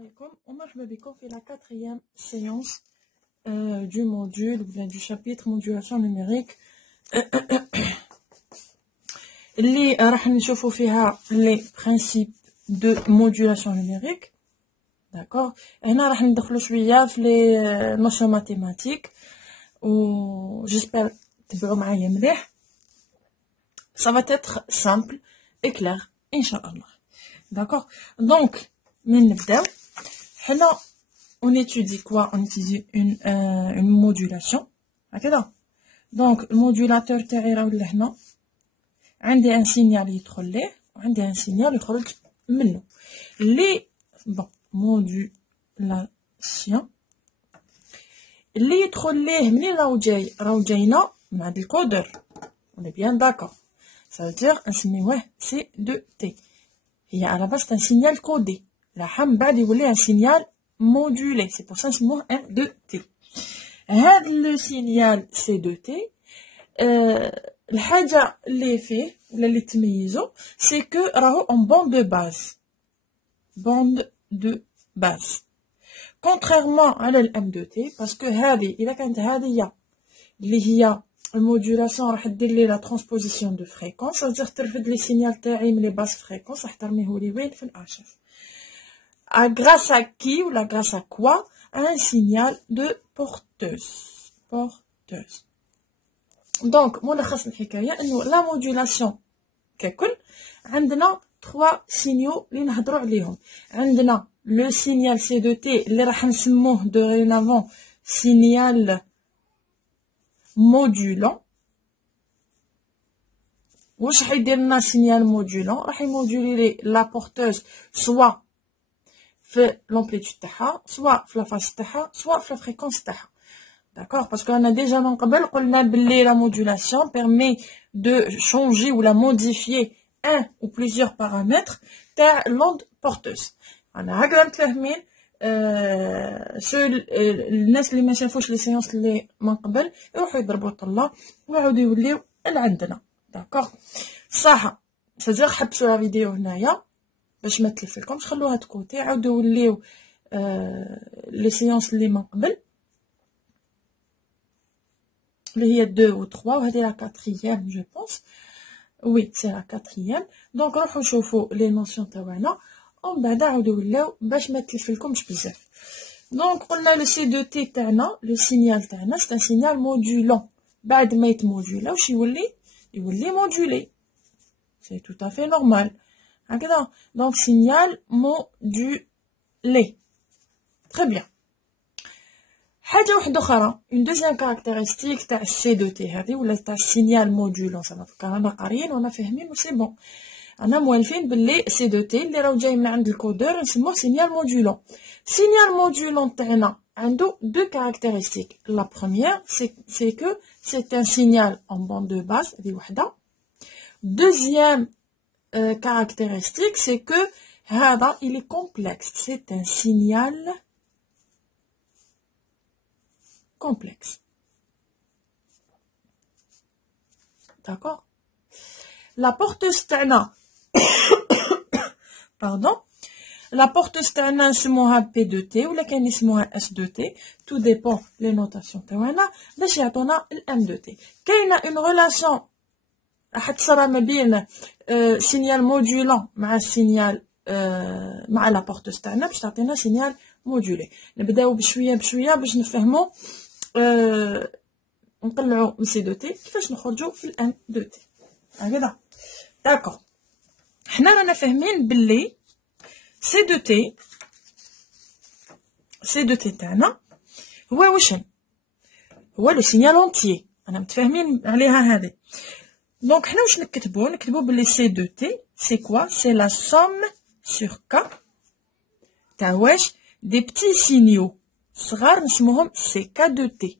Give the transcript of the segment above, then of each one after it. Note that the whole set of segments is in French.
عليكم ومرحبا بكم في la quatrième séance du module ou bien du chapitre modulation numérique اللي راح نشوفوا فيها les principes de modulation numérique. D'accord. هنا راح ندخلوا شويه في les notions mathématiques و j'espère تبعوا معايا مليح. Ça va être simple et clair Inch'Allah. D'accord. Donc من نبداو حنا on étudie quoi? On étudie une modulation هكذا. Donc le modulateur تاعي راه لهنا عندي ان سينيال يدخل ليه وعندي ان سينيال يخرج منه لي بون مودولاسيون اللي يدخل ليه منين راهو جاينا مع الكودر. on est bien d'accord. ça veut dire نسميوه سي دو تي. هي على باس ان سينيال كودي راح من بعد يولي ان سينيال مودولي. سي بور سا نسموه ان دو تي. هاد لو سينيال سي دو تي الحاجه اللي فيه ولا اللي تميزو سي كو راهو اون بوند دو باز contrairement على الام دو تي باسكو هذه الا كانت هذه اللي هي المودولاسيون راح دير لي لا ترانسبوزيسيون دو فريكونس. صافي ترفد لي سينيال تاعي من لي باس فريكونس راح ترميه لي وين في الاشف grâce à qui ou grâce à quoi un signal de porteuse. Donc ملخص الحكايه انه لا مودولاسيون ككل عندنا 3 سينيو اللي نهضروا عليهم. عندنا لو سينيال سي دو تي اللي راح نسموه دورينافون سينيال مودولون. واش حيدير لنا سينيال مودولون؟ راح يمودولي لي لا بورتوز سوا في لومبليتود تاعها سوا في لا فاز تاعها سوا في لا فريكونس تاعها. D'accord, parce qu'on a déjà من قبل قلنا بلي la modulation permet de changer ou la modifier un ou plusieurs paramètres تاع l'onde porteuse. انا هكذا متفاهمين. الناس اللي ما شافوش لي سيونس اللي من قبل يروحوا يضربوا طله ويعاودوا يوليو لعندنا. داكوغ صح. سادير حبسوا لا فيديو هنايا باش ما تلفلكمش، خلوها تكوتي عاودوا وليو لي سيونس اللي من قبل اللي هي 2 و 3 وهذه لا 4e جو بونس. وي سي لا 4e. دونك روحوا شوفوا لي نوسيون تاعنا ومن بعد عاودوا ولاو باش ما تلفلكمش بزاف. دونك قلنا لو سي دو تي تاعنا لو سينيال تاعنا سي ان سينيال مودولون. بعد ما يتمودولا واش يولي مودولي. سي تو افي نورمال هكذا. دونك سينيال مودولي. تري بيان. حاجه واحده اخرى اون دوزيام كاركتيرستيك تاع السي دو تي هذه ولا تاع السينيال مودولون. صافي رانا قاريين وانا فاهمين وسي بون. انا موالفين باللي سي دو تي اللي راهو جاي من عند الكودور نسموه سينيال مودولون. سينيال مودولون تاعنا عنده دو كاركتيرستيك. لا بروميير سي كو سي ان سينيال اون بوند دو باز هذه وحده. دوزيام caractéristique c'est que هذا il est complexe. c'est un signal complexe. d'accord. la porteuse تاعنا pardon la porteuse تاعنا نسموها P2T ولا كاين يسموها S2T. tout dépend les notations تاعنا باش يعطونا M2T. كاينه une relation راح تصرى ما بين سينيال مودولون مع السينيال مع لا بورتوز تاعنا باش تعطينا سينيال مودولي. نبداو بشويه باش نفهموا نطلعوا من سي دو تي كيفاش نخرجوا في الان دو تي هكذا. داكور. حنا رانا فاهمين باللي سي دو تي تاعنا هو وشن هو لو سينيال اونتيي. انا متفاهمين عليها هذه. Donc حنا واش نكتبو بلي سي دو تي سي كوا سي لا somme sur k تاع واش دي بتي سينيو صغار نسموهم سي كا دو تي.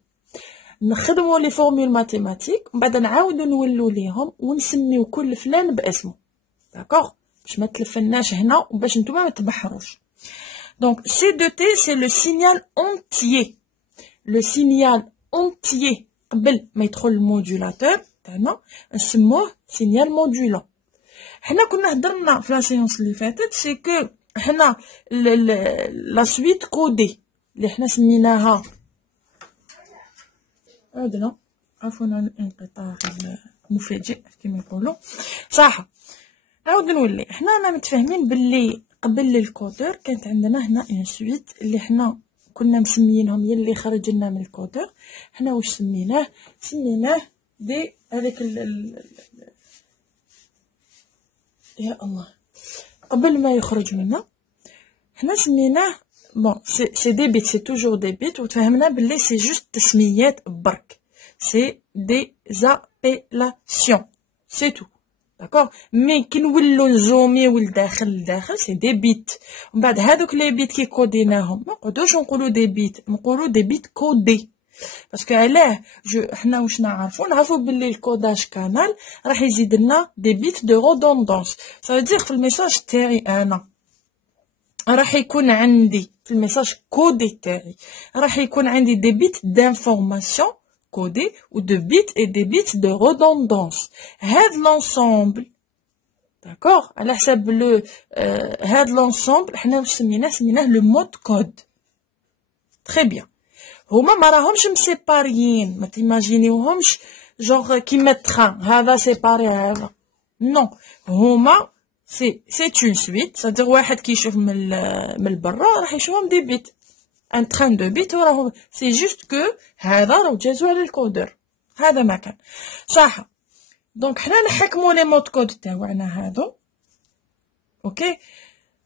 نخدمو لي فورمول ماتيماتيك ومن بعد نعاودو نولو ليهم ونسميو كل فلان باسمه. داكوغ باش ما تلفناش هنا وباش نتوما ما تبحروش. دونك سي دو تي سي لو سينيال اونتيي. لو سينيال اونتيي قبل ما يدخل المودولاتور تاعنا نسموه سينيال مودولون. حنا كنا هضرنا في لا سيونس اللي فاتت سي كو حنا لا سويت كودي اللي حنا سميناها. عدنا، عفوا عن الانقطاع المفاجئ كما يقولوا. صح، نعاود نولي. حنا رانا متفاهمين باللي قبل الكودور كانت عندنا هنا اون سويت اللي حنا كنا مسميينهم يلي خرج لنا من الكودور. حنا واش سميناه دي هذاك يا الله قبل ما يخرج منا حنا سميناه بون سي دي بيت، سي توجور دي بيت، وتفهمنا باللي سي جوست تسميات برك، سي دي زابيلاسيون سي تو. داكوغ، مي كي نولو نزوميو لداخل سي دي بيت. ومن بعد هادوك لي بيت كي كوديناهم ما نقعدوش نقولو دي بيت، نقولو دي بيت كودي. باسكو علاه حنا واش نعرفو باللي الكوداج كانال راح يزيد لنا دي بيت دو رودوندونس. صافي دير في الميساج تاعي انا راح يكون عندي في الميساج كودي تاعي راح يكون عندي دي بيت دانفورماسيون كودي و دو بيت اي دي بيت دو رودوندونس. هاد لونسومبل داكوغ على حساب لو هاد لونسومبل حنا واش سميناه لو مود كود. تري بيان. هما ما راهمش مسيباريين، ما تيماجينيوهمش جوغ كيما التران هذا سيباري هذا، نو هما سي اون سويت. صدير واحد كيشوف من البرا راح يشوفهم دي بيت، ان تران دو بيت وراهم سي جوست كو هذا راهو جازو على الكودر، هذا ما كان صح. دونك حنا نحكمو لي مود كود تاعنا هادو. اوكي،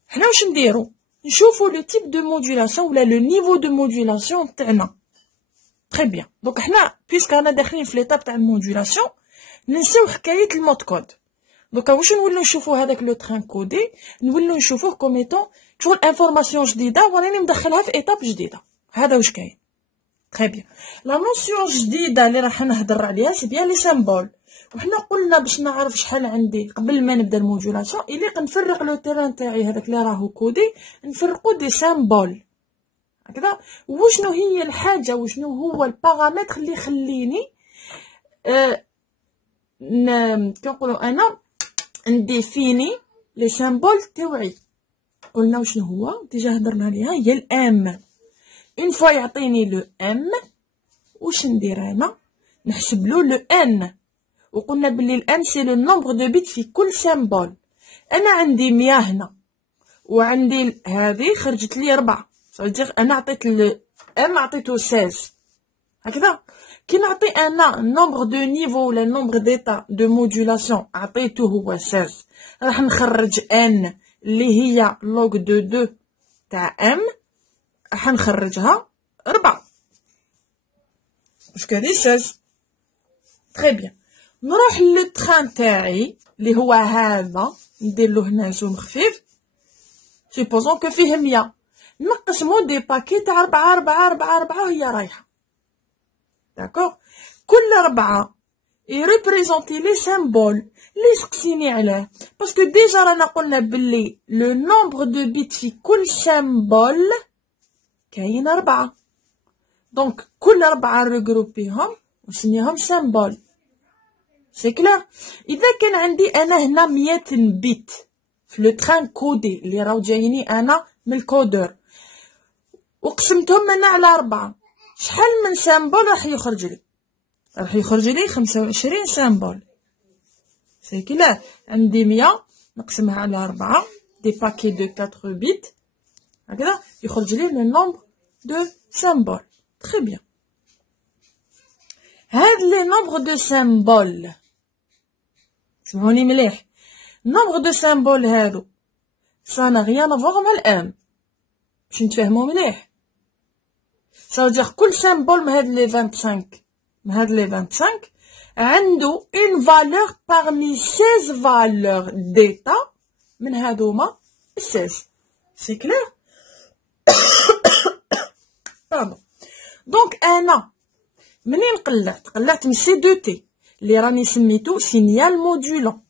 حنا واش نديرو؟ نشوفو لو تيب دو مودولاسيون ولا لو نيفو دو مودولاسيون تاعنا. تري بيان. دونك حنا بيسك رانا داخلين في ليطاب تاع المودولاسيون ننساو حكايه المود كود. دوكا واش نولو نشوفو هذاك لو تران كودي، نولو نشوفوه كوميتون شغل انفورماسيون جديده وراني مدخلها في ايطاب جديده. هذا واش كاين. تري بيان. لا نوسيون جديده اللي راح نهضر عليها سي بيان لي سامبول. وحنا قلنا باش نعرف شحال عندي قبل ما نبدا المودولاسيون الي نفرق لو تيران تاعي هذاك اللي راهو كودي نفرقو دي سامبول هكذا. وشنو هي الحاجه وشنو هو البارامتر اللي يخليني كنقولوا انا نديفيني لي سامبول تاوعي. قلنا وشنو هو ديجا هضرنا عليها، هي الام. اون فوا يعطيني لو ام واش ندير انا؟ نحسب له لو ان. وقلنا بلي الان سي لو نومبر دو بيت في كل سامبول. انا عندي 100 هنا وعندي هذه خرجت لي 4، صافي انا عطيت لو ام عطيته 16 هكذا. كي نعطي انا نومبر دو نيفو ولا نومبر ديتا دو مودولاسيون عطيته هو 16، راح نخرج ان اللي هي لوغ دو 2 تاع ام، راح نخرجها 4 باسكو هذه 16. تري بيان. نروح للتران تاعي اللي هو هذا، ندير له هنا زوم خفيف. سيبوزون كو فيه 100، نقسمو دي باكي تاع 4 4 4 4 وهي رايحه. داكوغ، كل 4 يريبريزونتي لي سامبول لي سقسيني عليه، باسكو ديجا رانا قلنا بلي لو نومبر دو بيت في كل سامبول كاين 4. دونك كل 4 ريغروبيهم ونسميهم سامبول. سي كلير. اذا كان عندي انا هنا 100 بيت في لو تران كودي اللي راهو جايني انا من الكودور وقسمتهم انا على 4، شحال من سامبول راح يخرج لي؟ راح يخرج لي 25 سامبول. سي كلير. عندي 100 نقسمها على 4 دي باكي دو 4 بيت هكذا يخرج لي لو نومبر دو سامبول. تري بيان. هاد لي نومبر دو سامبول سمعوني مليح، نومبر دو سامبول هادو سا نا ريان افوغ مع الام باش نتفاهمو مليح. سا دير كل سامبول من هاد لي 25 عنده اون فالور parmi 16 فالور ديتا من هادوما 16. سي كلير. باردون. دونك انا منين قلعت من سي دو تي اللي راني سميتو سينيال مودولون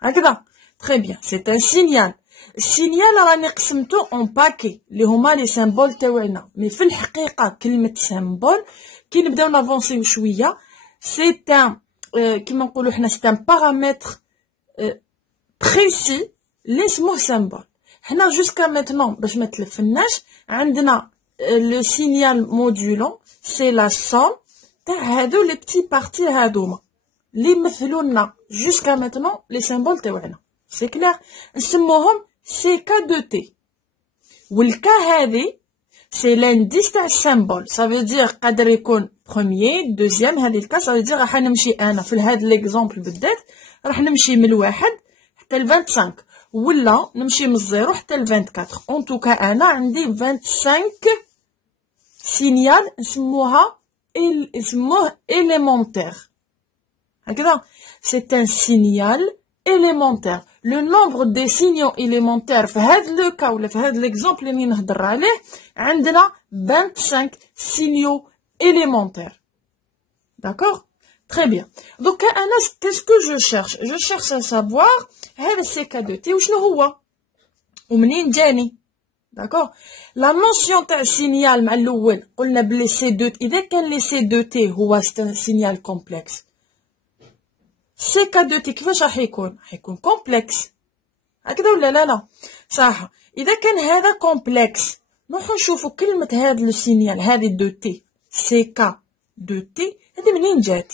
هكذا. تري بيان. سي ان سينيال. السينيال راني قسمتو اون باكي اللي هما لي سامبول تاوعنا، مي في الحقيقه كلمه سامبول كي نبداو نافونسيو شويه سي ان كيما نقولوا حنا سي ان بارامتر بريسي اللي اسمه سامبول. حنا jusqu'à maintenant باش ما تلفناش عندنا le signal modulant c'est la somme تاع هادو لي بتي بارتي هادوما اللي يمثلوا لنا jusqu'à maintenant les symboles تاعنا c'est clair نسموهم CK de T والكا هذه c'est l'indice تاع السيمبول ça veut dire قادر يكون premier deuxième هذه الكا ça veut dire راح نمشي انا في هذا ليكزامبل بالذات راح نمشي من الواحد حتى ل 25 ولا نمشي من الزيرو حتى ل 24 en tout cas انا عندي 25 سينيال نسموه élémentaire هكذا c'est un signal élémentaire le nombre des signaux élémentaires في هذا لو كا ولا في هذا ليكزامبل اللي نهضر عليه عندنا 25 signaux élémentaires d'accord très bien donc انا qu'est-ce que je cherche à savoir هذا CK de T وشنو هو ومنين جاني d'accord la notion تاع السينيال مع الاول قلنا بلي C2 اذا كان لي C2T هو signal complexe CK de T كيفاش راح يكون كومبلكس هكذا ولا لا صح اذا كان هذا كومبلكس نروحو نشوفو كلمه هذا لو سينيال هذه دو تي CK de T هذه منين جات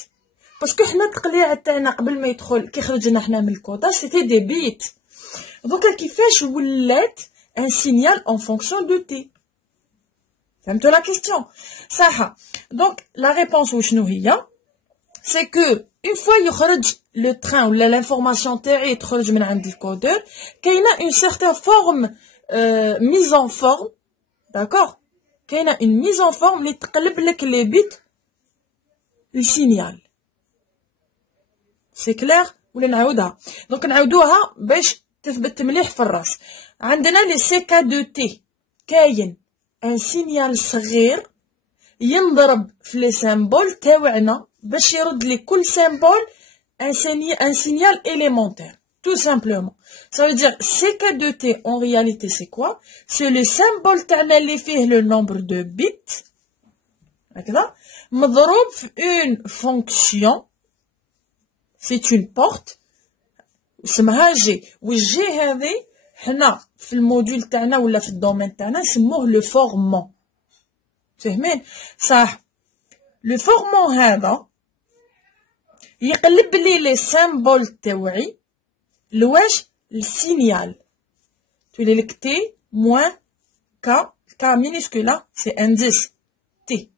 باسكو حنا التقليع تاعنا قبل ما يدخل كي خرجنا حنا من الكوداج سيتي دي بيت دونك كيفاش ولات ان سينيال en fonction de T فهمتوا لا كيستيون صح دونك لا ريبونس وشنو هي c'est que une fois يخرج le train ولا l'information تاعي تخرج من عند الكودور كاينه une certaine forme mise en forme d'accord كاينه une mise en forme اللي تقلب لك لي بيت السينيال سي كلير ولا نعاودها دونك نعاودوها باش تثبت مليح في الراس عندنا لي CK de T كاين ان سينيال صغير ينضرب في لي سيمبول تاوعنا باش يرد لي كل سيمبول un signal élémentaire tout simplement ça veut dire CK de T en réalité c'est quoi c'est le symbole تاعنا اللي فيه le nombre de bits هكذا مضروب في une fonction c'est une porte اسمها G والجي هذه حنا في الموديول تاعنا ولا في الدومين تاعنا نسموه لو فورمون فاهمين صح لو فورمون هذا يقلب لي لي سيمبول تاوعي لواش السينيال تولي لك تي موان كا مينيسكولا سي انديس تي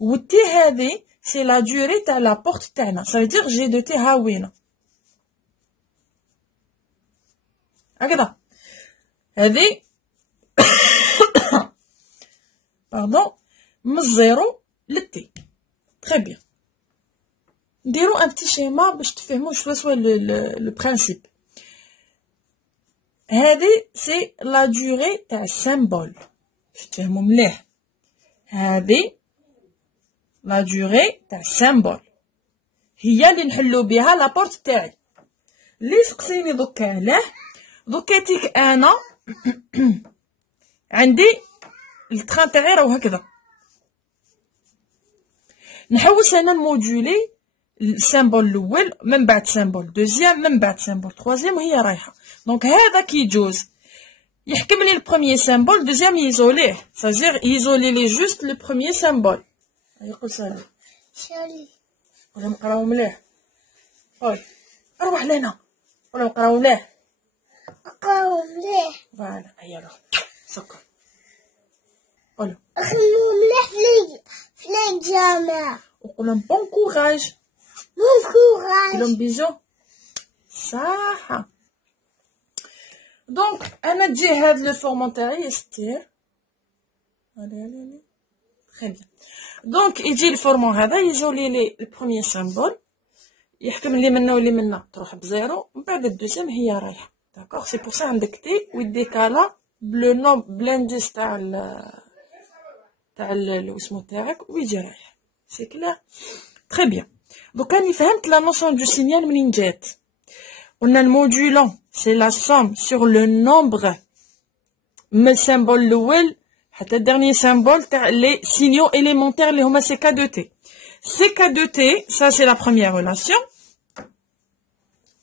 والتي هذه سي لا دوري تاع لا بورت تاعنا ça veut dire جي دو تي هاوينا هكذا هذه باردون من الزيرو للتي تري بيان نديرو ان بتي شيما باش تفهموا شوا لو برينسيپ هذه سي لا دوري تاع السيمبول باش تفهموا مليح هذه لا دوري تاع السيمبول هي اللي نحلو بها لابورت تاعي اللي سقسيني دوكا علاه دوكاتيك انا عندي التران تاعي راهو هكذا نحوس انا نمودولي السيمبول الاول من بعد سيمبول دوزيام من بعد سيمبول تروازيام وهي رايحه دونك هذا كيجوز يحكم لي البروميير سيمبول دوزيام يزوليه سازير يزولي لي جوست لو بروميير سيمبول يقول سالي ولا نقراو مليح هاي اروح لهنا ولا نقراو مليح نقراو مليح فوالا هيا روح سكر قولوا خدمو مليح في الجامع وقولهم بون كوراج بون كوراج لهم بيجو صح دونك انا تجي هاد لو فورمون تاعي يستير علي تري بيان دونك يجي الفورمون هذا يجولي لي البروميير سيمبول يحكم لي منا واللي منا تروح بزيرو من بعد الدوزيام هي رايحه داكوغ سي بور سا عندك تي ويديكالا بلو نوم بلانديس تاع اسمو تاعك ويجي رايح سي كلير تري بيان دوك راني فهمت لا نوسيون دو سينيال منين جات قلنا المودولون سي لا سوم سور لو نومبر من السيمبول الاول حتى الدرني سيمبول تاع لي سينيو élémentaires اللي هما CK de T CK de T ça c'est la première relation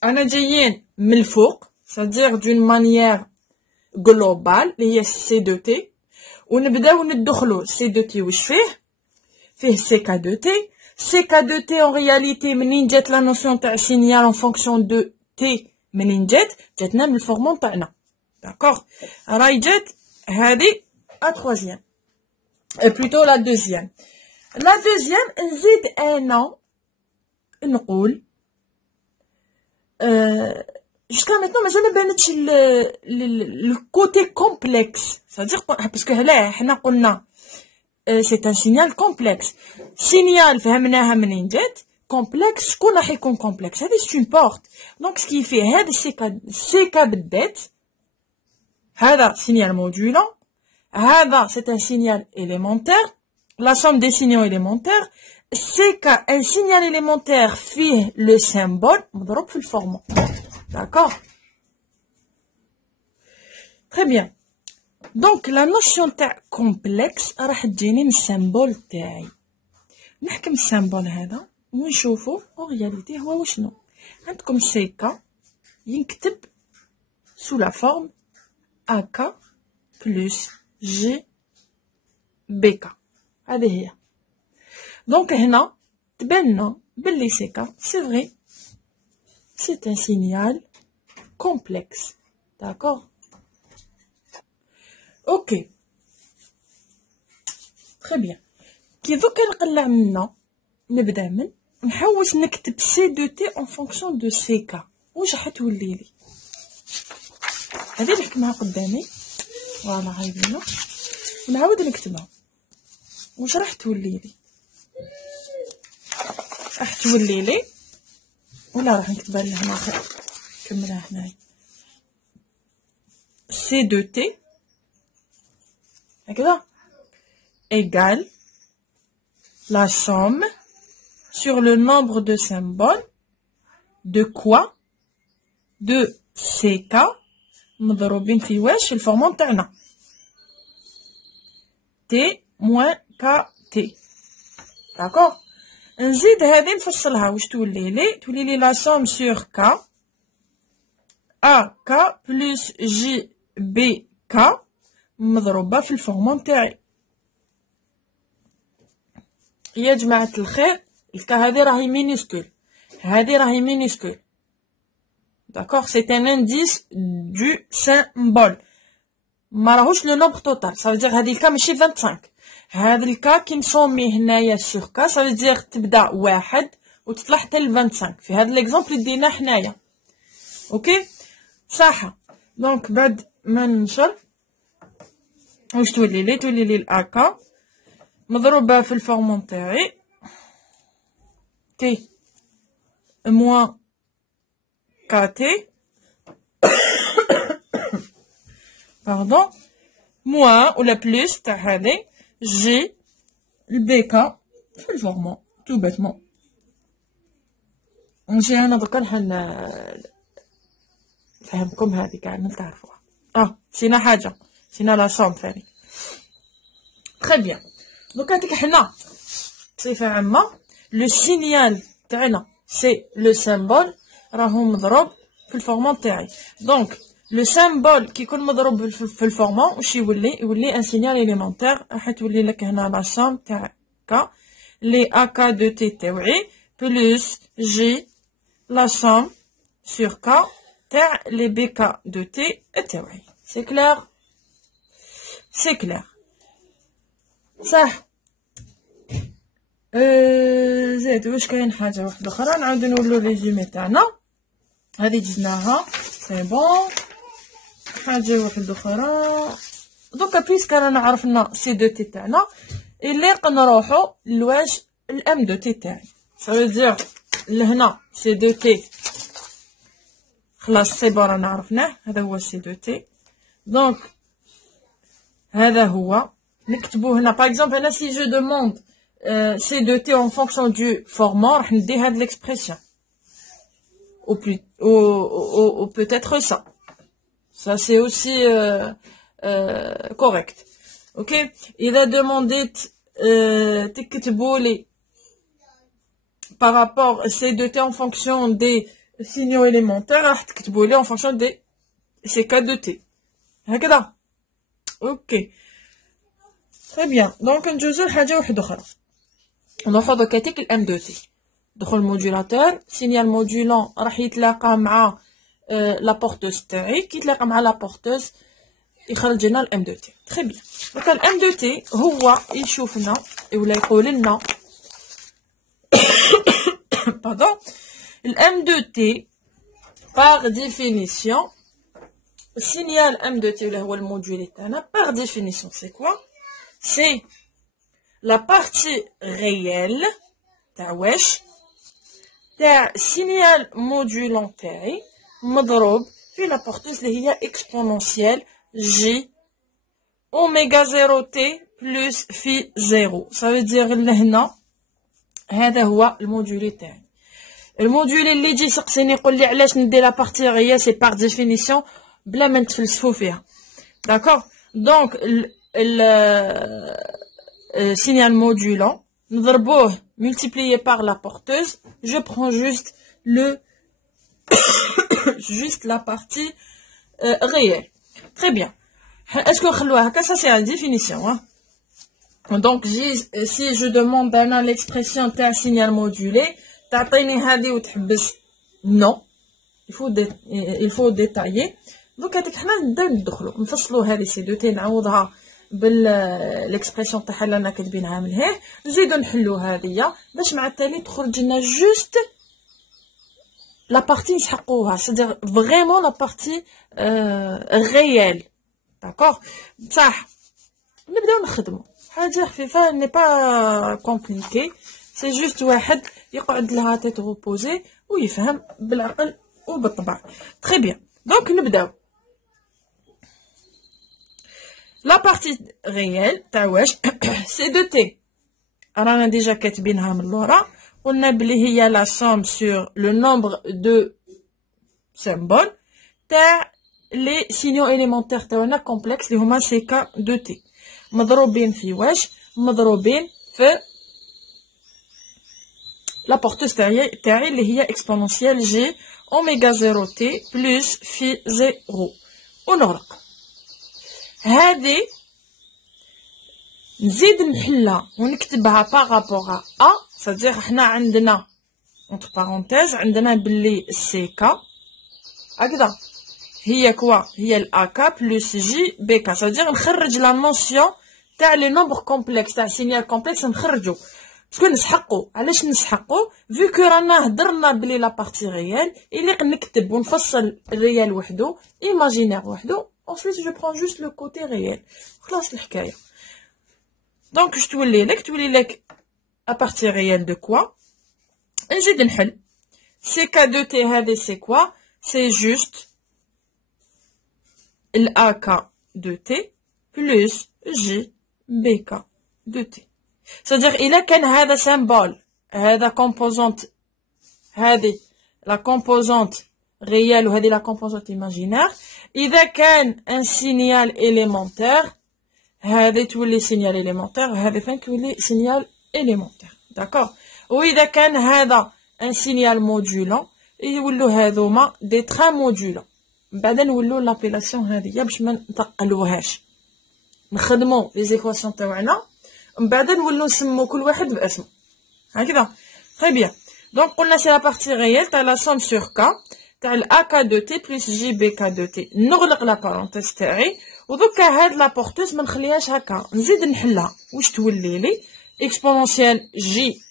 انا جايين من الفوق c'est-à-dire d'une manière global اللي هي C2T ونبداو ندخلو C2T واش فيه CK2T. CK2T en réalité منين جات لا نوسيون تاع سينيال en fonction de T منين جاتنا من الفورمون تاعنا داكوغ. راهي جات هذه ا troisième et plutôt la deuxième. La deuxième نزيد انا نقول jusqu'à maintenant مازال بانتش الكوتي كومبلكس c'est-à-dire parce que هلا حنا قلنا c'est un signal complexe. signal فهمناها منين جات complexe شكون راح يكون complexe هذه c'est une porte. donc ce qui fait هذا السيكا بالذات هذا signal modulant هذا c'est un signal élémentaire la somme des signaux élémentaires. CK un signal élémentaire فيه le symbole مضروب في الفورمون d'accord. très bien. donc la notion تاع complexe راح تجيني من السيمبول تاعي. نحكم السيمبول هذا ونشوفو en réalité هو وشنو. عندكم CK ينكتب sous la forme AK plus G BK هذه هي. donc هنا تبان باللي CK c'est vrai c'est un signal complexe d'accord. ok très bien. كي دوكا نقلع منا نبدا من نحوس نكتب C2T en fonction de CK واش راح تولي لي. هذه نحكمها قدامي فوالا هاي بينا ونعاود نكتبها واش راح تولي لي. راح تولي لي ولا راح نكتبها لهنا نكملها هنايا C2T هكذا égale la somme sur le nombre de symboles de quoi de CK مضروبين في واش في الفورمون تاعنا T moins KT d'accord. نزيد هذه نفصلها واش تولي لي لا somme sur K AK plus JBK مضروبة في الفورمون تاعي. يا جماعة الخير الكا هذه راهي مينيسكول هذه راهي مينيسكول d'accord. c'est un indice du symbole ما راهوش لو نومبر توتال. ça veut dire هذه الكا ماشي 25 هذا الكا كي نسوميه هنايا سور كا ça veut dire تبدا واحد وتطلع حتى ل 25 في هذا ليكزامبل اللي دينا حنايا اوكي صح. دونك بعد ما ننشر واش تولي لي الاكا مضروبه في الفورمون تاعي تي موان كاتي باردون موان ولا بلس تاع هذه جي البيكا في الفورمون تو بيتمون. نجي انا دوكا نفهمكم هذه كاع تعرفوها. سينا حاجه سينا لا سوم ثاني très bien. دوكا هذيك حنا بصفه عامه لو سينيال تاعنا سي لو سيمبول راهو مضروب في الفورمون تاعي. دونك لو سيمبول كي يكون مضروب في الفورمون واش يولي ان سينيال اليمونتير. راح تولي لك هنا لا سوم تاع ك لي AK دو تي تاوعي بلس جي لا سوم سور ك تاع لي BK دو تي تاوعي. سي كلير سي كلير صح. زيد واش كاين حاجه واحده اخرى نعاودو نولو ريزومي تاعنا هذه جزناها سي بون. حاجه واحده اخرى دوكا بيسك رانا عرفنا سي دو تي تاعنا اللي نروحو لواش الام دو تي تاعي. سا دير لهنا سي دو تي خلاص سي بون رانا عرفناه هذا هو سي دو تي. دونك هذا هو نكتبو هنا باغ اكزومبل هنا سي جو دوموند سي دو تي اون فونكسيون دو فورمون راح ندي هاد ليكسبرسيون ou peut-être ça c'est aussi correct. ok إذا demandé تكتبوا لي par rapport C2T en fonction des signaux élémentaires راح تكتبوا لي en fonction des CK2T هكذا. اوكي très bien. دونك ندوزو لحاجه واحده اخرى. نلاحظوا كاتيك الام دو تي دخل الموديولاتور، سينيال مودولون راح يتلاقى مع لا بورتوز تاعي، كي يتلاقى مع لا بورتوز يخرج لنا الام دو تي. تري بيان. دونك الام دو تي هو يشوفنا ولا يقول لنا pardon الام دو تي par définition signal M de T اللي هو الموديول تاعنا par définition c'est quoi؟ c'est la partie réelle تاع واش تاع signal modulant تاعي مضروب في لا بورتوز اللي هي exponentielle J اوميغا 0 T plus في 0. ça veut dire لهنا هذا هو الموديول تاعي. الموديول اللي يجي يسقسيني يقول لي علاش ندير لا بارتي ريال سي بار ديفينيسيون بلا ما نتفلسفوا فيها. داكوغ دونك signal modulant نضربوه multiplié par la porteuse, je prends juste juste la partie réelle. Très bien. Est-ce que نخلوها هكا؟ ça c'est la définition hein. Donc si je demande انا l'expression تاع signal modulé تعطيني هذه وتحبس non il faut détailler. donc هذيك حنا نبداو ندخلو نفصلو هذه سي دو تي نعوضها بالاكسبرسيون تاعها اللي رانا كاتبينها من هنا، نزيدو نحلو هذه باش مع التالي تخرج لنا جوست لا بارتي نسحقوها، سيدير فريمون لا بارتي ريال. داكوغ بصح نبداو نخدمو حاجه خفيفه ني با كومبليكي، سي جوست واحد يقعد لها تيت روبوزي ويفهم بالعقل وبالطبع. تري بيان. دونك نبداو لا بارتي ريال تاع واش سي دو تي رانا ديجا كاتبينها من اللورا، قلنا بلي هي لا سوم سور لو نومبر دو سيمبول تاع لي سينيو اليمونتير تاعنا كومبلكس اللي هما سي كا دو تي مضروبين في واش مضروبين في لا بورتوز تاعي اللي هي اكسبونونسيال جي اوميغا 0 تي بلس في 0 ونغلق. هذه نزيد نحلها ونكتبها بارابور ا، صديق حنا عندنا اونتر بارونتيز عندنا بلي سي كا هكذا هي كوا هي الاكا بلس جي بي كا، صديق نخرج لا نوسيون تاع لي نومبر كومبلكس تاع سينيال كومبلكس نخرجو باسكو نسحقو. علاش نسحقو؟ فيو كو رانا هضرنا بلي لا بارتي ريال يليق نكتب ونفصل الريال وحدو ايماجينير وحدو، ensuite je prends juste le côté réel. خلاص الحكايه. دونك اش تولي لك ا بارتي ريال دو كوا. نزيد نحل سي كا دو تي هذه سي كوا سي جوست الا كا دو تي بلس جي بي كا دو تي. c'est-à-dire إلا كان هذا سامبول هذا كومبوزونت هذه لا كومبوزونت ريال وهذه لا كومبوزونت ايماجينير، إذا كان ان سينيال إليمونتير هذه تولي سينيال إليمونتير وهذه فين تولي سينيال إليمونتير. داكوغ. وإذا كان هذا ان سينيال مودولون يولو هذوما دي تران مودولون. بعدا نولو لابيلاسيون هذه باش ما نتقلوهاش نخدمو لي زيكواسيون تاعنا من بعد نولو نسمو كل واحد باسمه هكذا. تري بيان. دونك قلنا سي لا بارتي ريال تاع لا سوم سور كا تاع الا كا دو تي بلس جي بي كا دو تي. نغلق لا بارونتيز تاعي ودوكا هاد لا بورتوز ما نخليهاش هكا، نزيد نحلها. واش تولي لي؟ اكسبونونسيال جي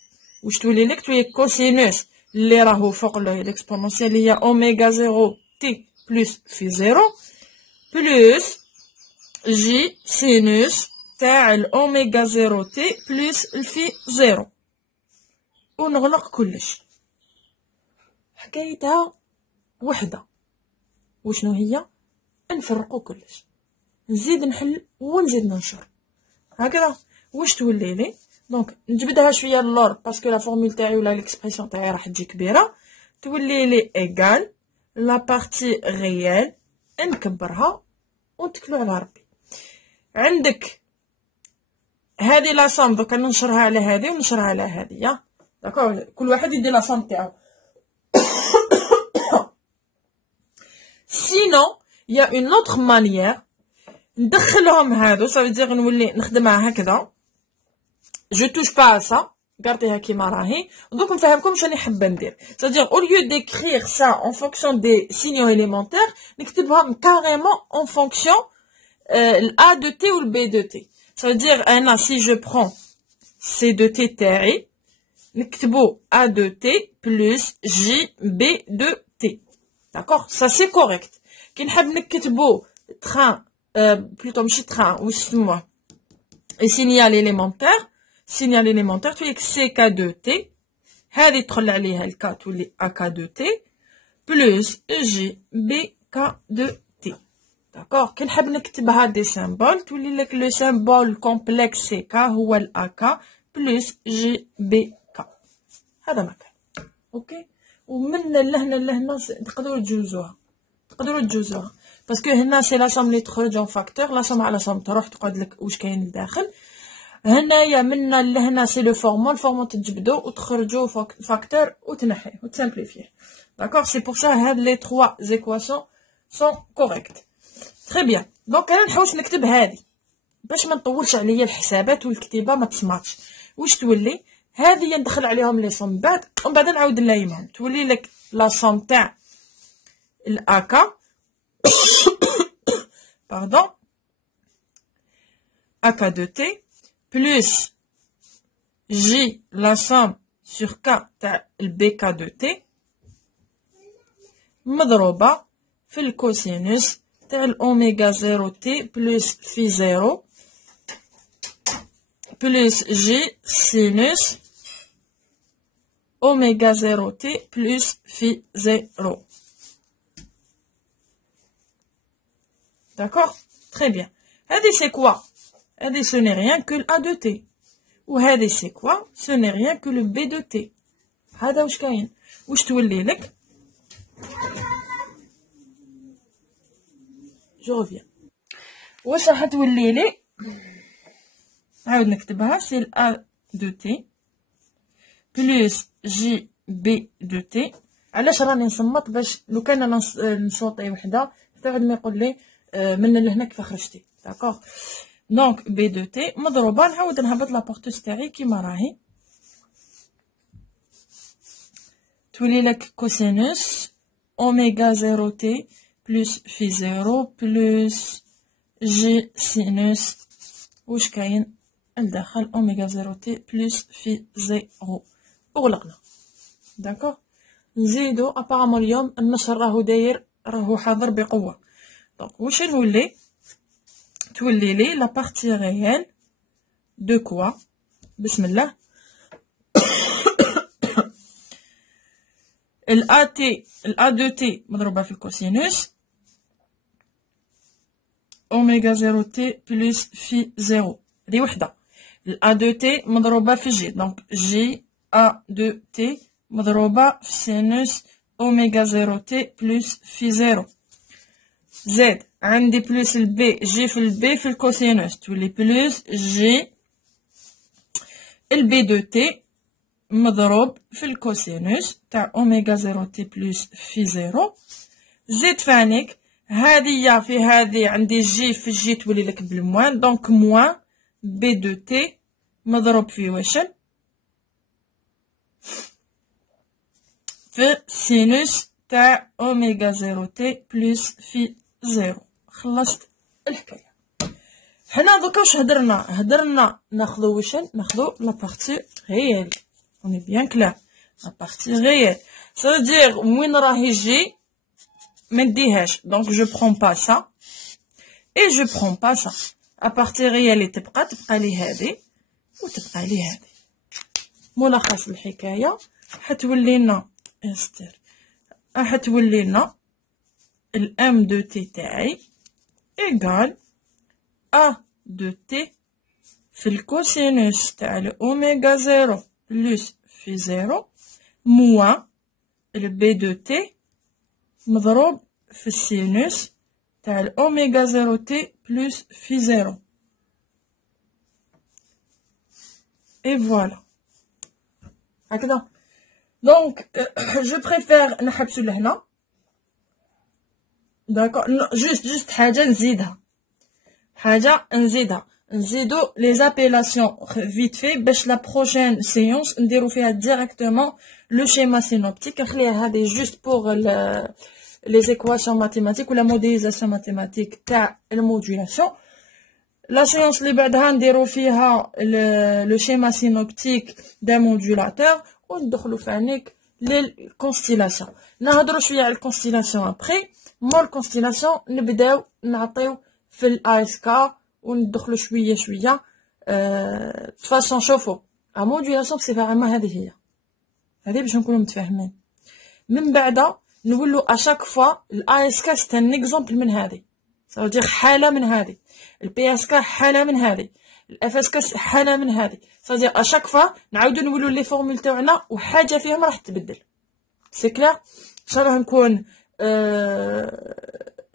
واش تولي لك؟ تولي كوسينوس اللي راهو فوق الاكسبونونسيال هي اوميغا 0 تي بلس في 0 بلس جي سينوس تاع الاوميغا 0 تي بلس الفي 0 ونغلق كلش. حكايتها وحده وشنو هي؟ نفرقو كلش، نزيد نحل ونزيد ننشر هكذا. واش تولي لي؟ دونك نجبدها شويه اللور باسكو لا فورمول تاعي ولا ليكسبرسيون تاعي راح تجي كبيره. تولي لي ايغال لا بارتي ريال نكبرها ونتكلو على ربي. عندك هذه لا سوم دوكا ننشرها على هذه وننشرها على هذه يا داكوغ، كل واحد يدير لا سوم تاعو. Sinon, il y a une autre manière ندخلهم هادو ça veut dire نولي نخدمها هكذا je touche pas à ça gardez كيما راهي دوك نفهمكم شنو حابه ندير ça veut dire au lieu d'écrire ça en fonction des signaux élémentaires نكتبهم carrément en fonction le A de T ou le B de T ça veut dire انا si je prends C de T تاعي نكتبو A de T plus J B de T d'accord ça c'est correct كي نحب نكتبو train plutôt ماشي train واش سموه signal élémentaire تولي CK de T هذه تدخل عليها الك تولي AK de T plus JBK de T d'accord كي نحب نكتبها دي سامبول تولي لك لو سامبول كومبلكس CK هو الAK plus JBK هذا ما كان اوكي ومن لهنا لهنا تقدروا تجوزوها باسكو هنا سي لا سوم اللي تخرج اون فاكتور لا سوم على سوم تروح تقعد لك واش كاين لداخل هنايا منا لهنا سي لو فورمول تجبدو وتخرجوا فاكتور وتنحيه وتسامبليفيه داكوغ سي بور سا هاد لي 3 زيكواسيون سون كوريكت تري بيان دونك انا نحوس نكتب هذه باش ما نطولش عليا الحسابات والكتيبه ما تسمعش واش تولي هذه ندخل عليهم لي صوم بعد ومن بعد نعاود نلايمهم تولي لك لا صوم تاع الاكا pardon AK de T plus J la somme sur K تاع الBK de T مضروبة في الكوسينوس تاع الأوميغا 0 T plus phi 0 plus J sinus oméga 0 T plus phi 0. D'accord? Très bien. Hadi c'est quoi? Hadi ce n'est rien que le A de T. Ou hadi c'est quoi? Ce n'est rien que le B de T. هذا واش كاين؟ واش تولي لك؟ Je reviens. واش راح تولي لي؟ نعاود نكتبها سي ال A de T plus J B de T. علاش راني نصمت باش لو كان نصوتي وحده حتى بعد ما يقول لي من لهنا كيف خرجتي داكوغ دونك بي دو تي مضروبه نعاود نهبط لابورتوس تاعي كيما راهي تولي لك كوسينوس اوميغا 0 تي بلس في 0 بلس جي سينوس واش كاين الداخل اوميغا 0 تي بلس في 0 وغلقنا داكوغ نزيدو ابارامون اليوم النشر راهو حاضر بقوه دونك واش نولي تولي لي لا بارتي ريال دو كوا بسم الله الA دو تي مضروبه في الكوسينوس اوميغا 0 تي بلس في 0 هذه وحده الA دو تي مضروبه في جي دونك جي A دو تي مضروبه في سينوس اوميغا 0 تي بلس في 0 زد عندي بلس البي جي في البي في الكوسينوس تولي بلس جي البي دو تي مضروب في الكوسينوس تاع اوميغا 0 تي بلس في 0 زد فانيك هذه في هذه عندي جي في جي تولي لك بالموان دونك موان بي دو تي مضروب في واشن في سينوس تاع اوميغا 0 تي بلس في 0 خلصت الحكايه حنا دوكا واش هدرنا ناخذو واشن ناخذو لا بارتي ريال on est bien clair la partie réelle ça veut dire وين راهي جي ما نديهاش donc je prends pas ça et je prends pas ça la partie réelle تبقى لي هذه وتبقى لي هذه ملخص الحكايه حتولي لنا استر حتولي لنا الام دو تي تاعي ايغال ا دو تي في الكوسينوس تاع الاوميغا 0 بلس في 0 موان البي دو تي مضروب في السينوس تاع الاوميغا 0 تي بلس في 0 اي فوالا هكذا دونك جو بريفير نحبسو لهنا داكور جوست حاجه نزيدها حاجة نزيدو les appellations vite fait باش la prochaine séance نديرو فيها directement le schéma synoptique. نخليها هذه juste pour les équations mathématiques ou la modélisation mathématique تاع المودولاسيون. La séance اللي بعدها نديرو فيها le schéma synoptique d'un modulateur وندخلو فانيك للconstellation. نهضرو شويه على الconstellation après. مور الconstellation نبداو نعطيو في الASK وندخلو شويه فاصون. شوفوا المودولاسيون بصفه هذه هي باش نكونوا متفاهمين. من بعد نقولو اشاك فوا الASK سي ان اكزومبل من هذه، صافي حاله من هذه، الPSK حاله من هذه، الFSK حاله من هذه، صافي اشاك فوا نعاودو نقولو لي فورمول تاعنا وحاجه فيهم راح تبدل. سي كلير؟ شرح نكون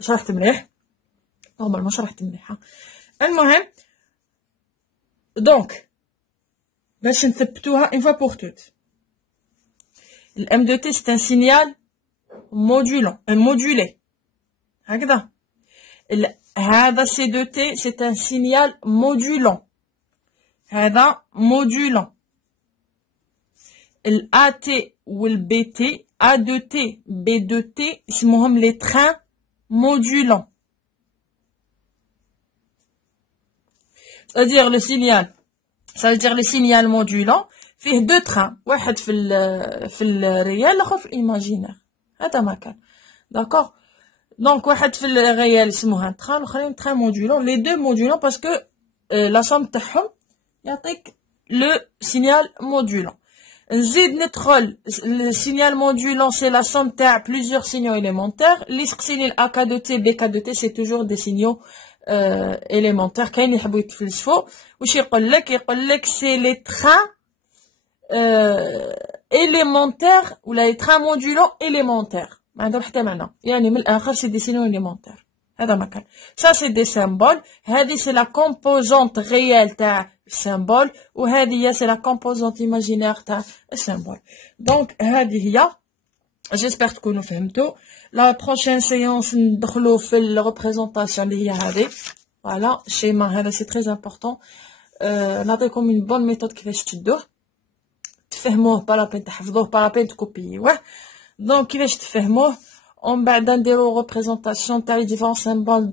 شرحت مليح؟ نورمالمون شرحت مليح. المهم دونك باش نثبتوها اون فوا بور توت، الام دو تي سي ان سينيال مودولون مودولي هكذا. هذا سي دو تي سي ان سينيال مودولون، هذا مودولون. الA T والB T A de T B de T اسمهم les trains modulants. C'est-à-dire le signal. Ça veut dire le signal modulant فيه deux trains، واحد في الريال الاخر في الإيماجينير. هذا ما كان. D'accord. Donc واحد في الريال اسمه un train، الاخرين train modulant. Les deux modulants parce que la somme تاعهم يعطيك le signal modulant. نزيد ندخل le signal modulant c'est la somme تاع plusieurs signaux élémentaires. اللي سقسيني ال AK de T BK de T c'est toujours des signaux élémentaires. كاين اللي يحبوا يتفلسفوا واش يقول لك c'est les trains élémentaires ولا les trains modulants élémentaires. ما عندهم حتى معنى، يعني من الاخر c'est des signaux élémentaires. هذا ما كان. Ça c'est des symboles. هذه c'est la composante réelle تاع symbole وهذه c'est la composante imaginaire تاع symbole. Donc هذه هي. J'espère تكونوا فهمتوا. La prochaine séance ندخلوا في الريبريزونطاسيون اللي هي هذه. Voilà, schéma هذا c'est très important. نعطيكم une bonne méthode كيفاش تشدوه تفهموه بارابين تحفظوه بارابين تكوبيوه. Donc كيفاش تفهموه ومن بعد نديرو ريبريزونطاسيون تاع les différents symboles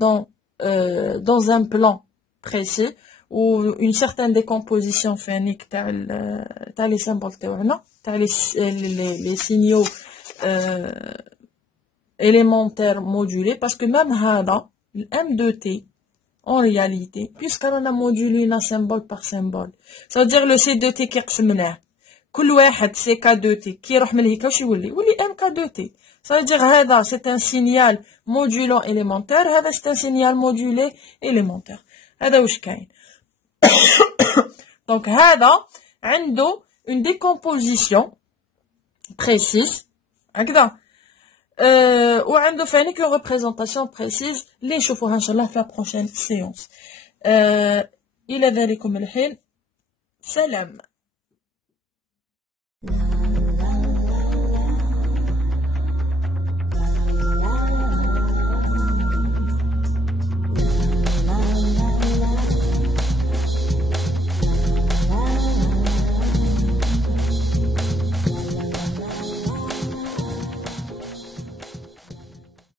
dans un plan précis ou une certaine décomposition فانيك تاع les symboles تاعنا تاع les signaux élémentaires modulés parce que même هذا le M2T en réalité puisqu'on a modulé un symbole par symbole ça veut dire le C2T qui قسمناه كل واحد CK2T كي يروح من هيك واش يولي MK2T. ça veut dire هذا c'est un signal modulant élémentaire هذا c'est un signal modulé élémentaire. هذا واش كاين. donc هذا عنده une décomposition précise هكذا وعنده فانيك une représentation précise اللي نشوفوها ان شاء الله في la prochaine séance. الى ذلكم الحين سلام.